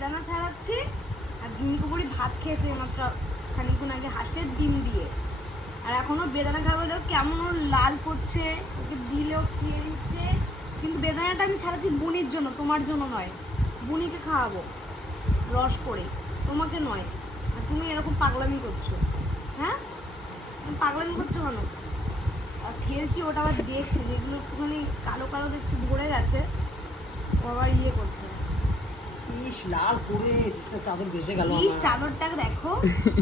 বেদানা ছাড়াচ্ছি আর ঝিমিকু বুড়ি ভাত খেয়েছে মাত্র খানিকক্ষণ আগে হাঁসের ডিম দিয়ে। আর এখনও বেদানা খাবে দেখো কেমন ওর লাল করছে ওকে দিলেও খেয়ে দিচ্ছে কিন্তু বেদানাটা আমি ছাড়াচ্ছি বুনির জন্য, তোমার জন্য নয়। বুনিকে খাওয়াবো, রস করে। তোমাকে নয়। আর তুমি এরকম পাগলামি করছ। হ্যাঁ? পাগলামি করছ কেন? আর ফেলছি ওটা আবার দেখছে, যেগুলো একটুখানি কালো কালো দেখছি, ধরে গেছে। ও আবার ইয়ে করছে। ইস লাল করে বিছানার চাদর ভেসে গেল ইস চাদরটাকে দেখো।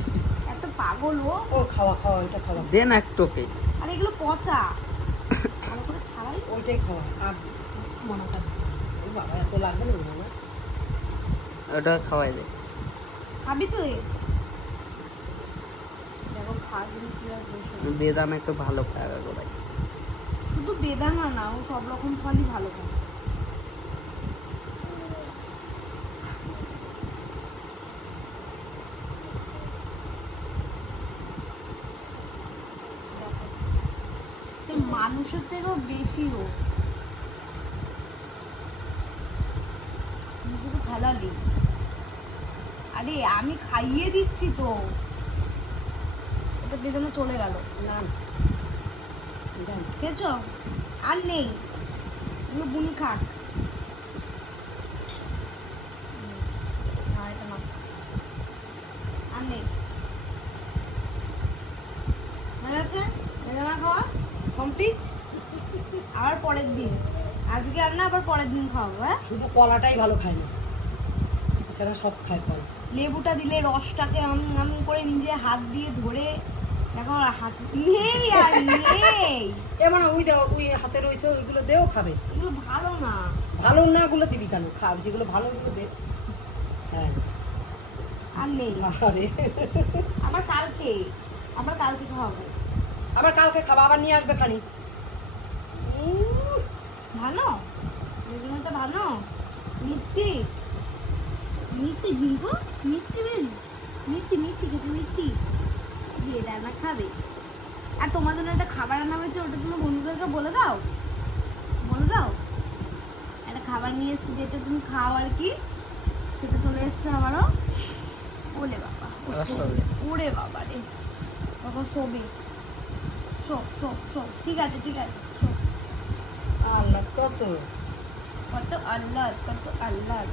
এত পাগল ও। ও খাওয়া খাওয়া এটা খাওয়া। দেন একটোকে আর এগুলো পচা। ভালো করে ছাড়াই। ওইটাই খাওয়া। আর মানাটা ও বাবা এত লাগবে না মানা ওটা খাওয়াই দে। খাবি তুই? বেদানা একটু ভালো করাই শুধু বেদানা না ও সব রকম ফলই ভালো খায় দেখো, সে মানুষের থেকেও বেশি তুমি শুধু ফেলালি আরে আমি খাইয়ে দিচ্ছি তো। এটা বেদানা চলে গেল। না খেয়েছ? আর নেই। এগুলো বুনি খাক। আর নেই। হয়ে গেছে? বেদানা খাওয়া কমপ্লিট আবার পরের দিন। আজকে আর না আবার পরের দিন খাওয়াবো হ্যাঁ? শুধু কলাটাই ভালো খায় না এছাড়া সব খায় ফল লেবুটা দিলে রসটাকে আম আম করে নিজে হাত দিয়ে ধরে দেখো আর হাত নেই আর নেই। এবার ওই দেও ওই হাতে রয়েছে ওইগুলো দেও খাবে? এগুলো ভালো না। ভালো না গুলো দিবি কেন? খা যেগুলো ভালো ওগুলো দে। হ্যাঁ। আর নেই। আরে। আবার কালকে আবার কালকে খাওয়াবো। আবার কালকে খাবা আবার নিয়ে আসবে খানি ভালো। বেগুনটা ভালো। মিথ্যি মিথ্যি ঝিঙ্কু মিথ্যি বেরি মিথ্যি মিথ্যি খেতে মিথ্যি দিয়ে রান্না খাবে। আর তোমার জন্য একটা খাবার রান্না হয়েছে ওটা তুমি বন্ধুদেরকে বলে দাও। বলে দাও। একটা খাবার নিয়ে এসেছি যেটা তুমি খাও আর কি সেটা চলে এসছে আমারও। ওলে বাবা। ওরে বাবা রে। তখন শোবে। শো শো শো ঠিক আছে ঠিক আছে শো আল্লাহ কত? কত আল্লাহ কত আহ্লাদ